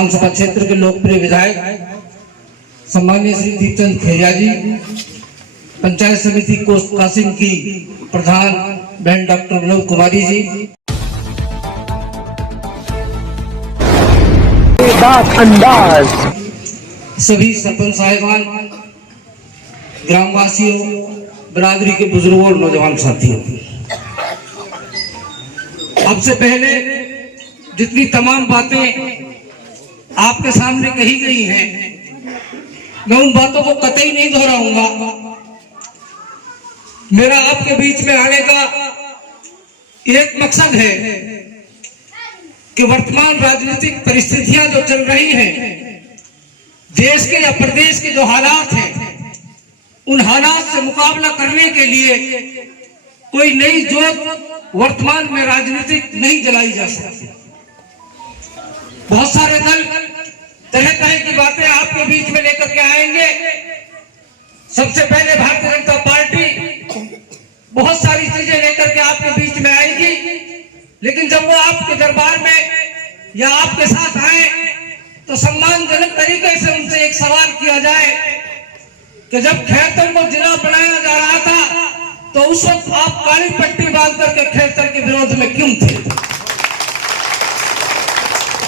विधानसभा क्षेत्र के लोकप्रिय विधायक सम्माननीय श्री दीपचंद खेरिया जी, पंचायत समिति कोस्ट कासिम की प्रधान बहन डॉक्टर विनोद कुमारी जी, अंदाज सभी सरपंच साहिबान, ग्रामवासियों, बिरादरी के बुजुर्गों और नौजवान साथियों, अब से पहले जितनी तमाम बातें आपके सामने कही गई हैं, मैं उन बातों को कतई नहीं दोहराऊंगा। मेरा आपके बीच में आने का एक मकसद है कि वर्तमान राजनीतिक परिस्थितियां जो चल रही हैं, देश के या प्रदेश के जो हालात हैं, उन हालात से मुकाबला करने के लिए कोई नई जोत वर्तमान में राजनीतिक नहीं जलाई जा सकती। बहुत सारे दल तरह तरह की बातें आपके बीच में लेकर के आएंगे। सबसे पहले भारतीय जनता पार्टी बहुत सारी चीजें लेकर के आपके बीच में आएगी, लेकिन जब वो आपके दरबार में या आपके साथ आए तो सम्मानजनक तरीके से उनसे एक सवाल किया जाए कि जब खैरतर को जिला बनाया जा रहा था तो उस वक्त आप काली पट्टी बांध करके खैरतर के विरोध में क्यों थे?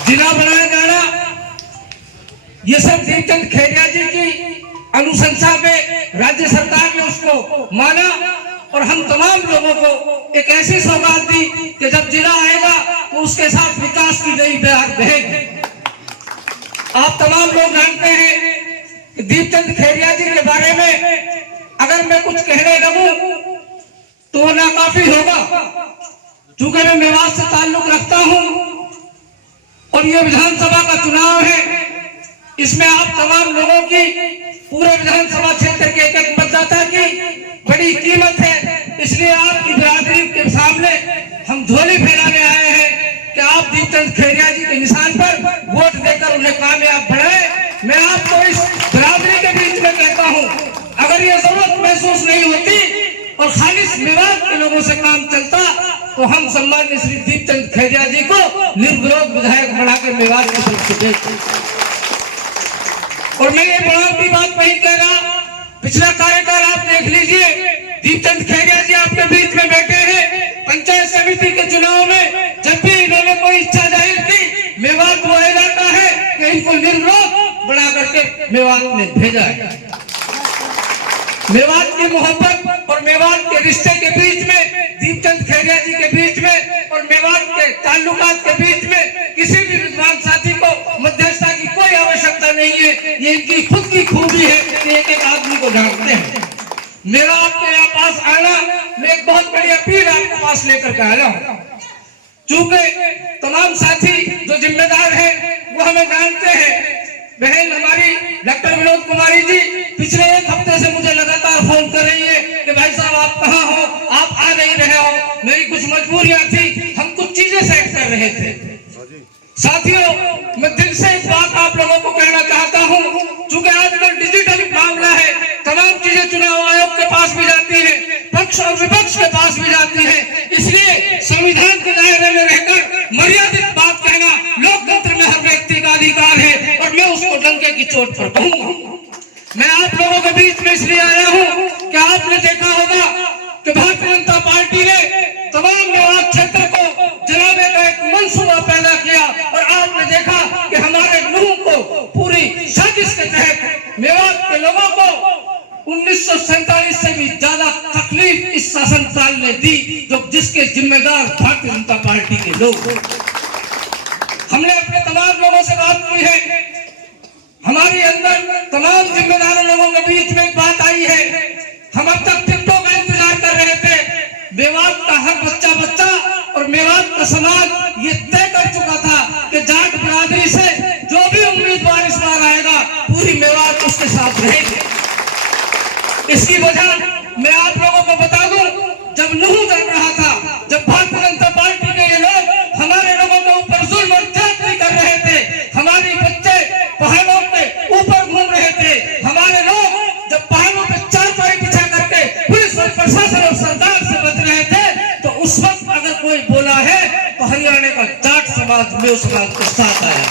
जिला बनाया जाना ये सब दीपचंद खेरिया जी की अनुशंसा में राज्य सरकार ने उसको माना और हम तमाम लोगों को एक ऐसी सौगात दी कि जब जिला आएगा तो उसके साथ विकास की नई बहार बहेगी। आप तमाम लोग जानते हैं कि दीपचंद खेरिया जी के बारे में अगर मैं कुछ कहने लगूं तो वो नाकाफी होगा, क्योंकि मैं मेवात से ताल्लुक रखता हूं और ये विधानसभा का चुनाव है। इसमें आप तमाम लोगों की, पूरे विधानसभा क्षेत्र के एक एक मतदाता की बड़ी कीमत है। इसलिए आपकी बिरादरी के सामने हम झोली फैलाने आए हैं कि आप दीपचंद खेरिया जी के निशान पर वोट देकर उन्हें कामयाब बनाए। मैं आपको इस बिरादरी के बीच में कहता हूं, अगर ये जरूरत महसूस नहीं होती और खालिस मेवात के लोगों से काम चलता तो हम सम्माननीय श्री दीपचंद खेरिया जी को निर्विरोध विधायक बनाकर मेवात की तरफ से भेजते। और मैं ये बढ़ाव की बात नहीं कह रहा, पिछला कार्यकाल आप देख लीजिए, दीपचंद खेरिया जी आपके बीच में बैठे हैं। पंचायत समिति के चुनाव में जब भी इन्होंने कोई इच्छा जाहिर की, मेवात वो इलाका है कि इनको निर्विरोध बना करके मेवात में भेजा है। मेवात की मोहब्बत और मेवात के रिश्ते के बीच में, दीपचंद खेरिया जी के बीच में और मेवात के ताल्लुकात के बीच में किसी भी विद्वान साथी को मध्यस्थता की कोई आवश्यकता नहीं है। ये इनकी खुद की खूबी है कि एक एक आदमी को जानते हैं। मेरा आपके यहाँ पास आना, मैं एक बहुत बड़ी अपील आपके पास लेकर के आया हूँ। चूंकि तमाम साथी जो जिम्मेदार हैं वो हमें जानते हैं। बहन हमारी डॉक्टर विनोद कुमारी जी पिछले एक हफ्ते से मुझे लगातार फोन कर रही है कि भाई साहब आप कहाँ हो, आप आ नहीं रहे हो। मेरी कुछ मजबूरियां थी, हम कुछ चीजें सेट कर रहे थे। साथियों, मैं दिल से एक बात आप लोगों को कहना चाहता हूं, क्योंकि आजकल डिजिटल मामला है, तमाम चीजें चुनाव आयोग के पास भी जाती है, पक्ष और विपक्ष के पास भी जाती है। इसलिए संविधान के दायरे में रहकर मर्यादित बात कहना लोकतंत्र में हर व्यक्ति का अधिकार है और मैं उसको डंके की चोट पर कहूंगा। मैं आप लोगों के बीच में इसलिए आया हूं कि आपने देखा होगा कि भारतीय जनता पार्टी ने तमाम मेवात क्षेत्र को जलाने का एक मंसूबा पैदा किया और आपने देखा कि हमारे लोगों को पूरी साजिश के तहत मेवात के लोगों को 1947 से भी ज्यादा तकलीफ इस शासनकाल ने दी, जो जिसके जिम्मेदार भारतीय जनता पार्टी के लोग। हमने अपने तमाम लोगों से बात की है, हमारे अंदर तमाम जिम्मेदार लोगों के बीच में एक बात आई है। हम अब तक टिकटों का इंतजार कर रहे थे। मेवात का हर बच्चा और मेवात का समाज ये तय कर चुका था कि जाट बिरादरी से जो भी उम्मीदवार इस बार आएगा, पूरी मेवात उसके साथ रहेगी। इसकी वजह मैं आप लोगों को बता दूं, जब नूह चल रहा था, जब भारतीय जनता पार्टी के ये लोग हमारे लोगों के ऊपर जुल्म और अत्याचार कर रहे थे, हमारे बच्चे पहाड़ों पे ऊपर घूम रहे थे, हमारे लोग जब पहाड़ों पे चारपाई बिछा करके पुलिस और प्रशासन और सरकार से बच रहे थे, तो उस वक्त अगर कोई बोला है तो हरियाणा का जाट समाज में उस समाज के साथ आया।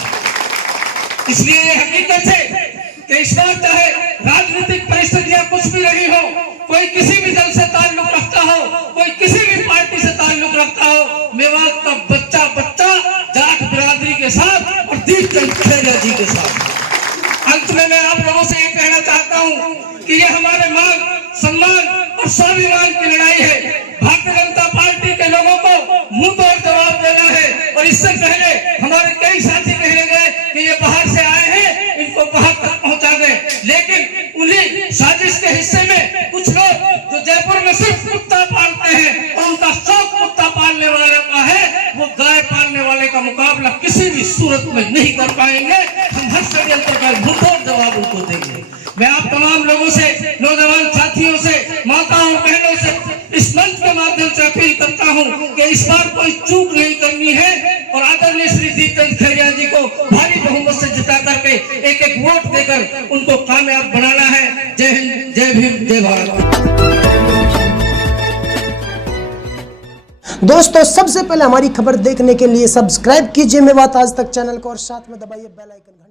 इसलिए ये हकीकत है कि इस बार चाहे राजनीतिक परिस्थितियां कुछ भी रही हो, कोई किसी भी दल से ताल्लुक रखता हो, कोई किसी भी पार्टी से ताल्लुक रखता हो, मेवात का बच्चा बच्चा जाट बिरादरी के साथ और दीपचंद खैरिया जी के साथ। अंत में मैं आप लोगों से ये कहना चाहता हूँ कि ये हमारे मान सम्मान और स्वाभिमान की लड़ाई है। भारतीय जनता पार्टी के लोगों को मुंह तोड़ जवाब देना है। और इससे पहले हमारे कई साथी कहने गए कि ये बाहर से आए हैं, इनको बाहर तक पहुंचा दें, लेकिन उन्हीं साजिश के हिस्से में कुछ लोग जो जयपुर में सिर्फ कुत्ता पालते हैं और उनका शौक कुत्ता पालने वाले का है, वो गाय पालने वाले का मुकाबला किसी भी सूरत में नहीं कर पाएंगे। हम हर षड्यंत्र का मुंहतोड़ जवाब उनको देंगे। मैं आप तमाम लोगों से, नौजवान साथियों से, माताओं और बहनों से इस मंच के माध्यम से अपील करता हूं कि इस बार कोई चूक नहीं करनी है और आदरणीय श्री दीपचंद खैरिया जी को भारी बहुमत से जिता करके एक एक वोट देकर उनको कामयाब बनाना है। जय हिंद, जय भीम, जय भारत। दोस्तों, सबसे पहले हमारी खबर देखने के लिए सब्सक्राइब कीजिए मेवात आज तक चैनल को और साथ में दबाइए बेल आइकन।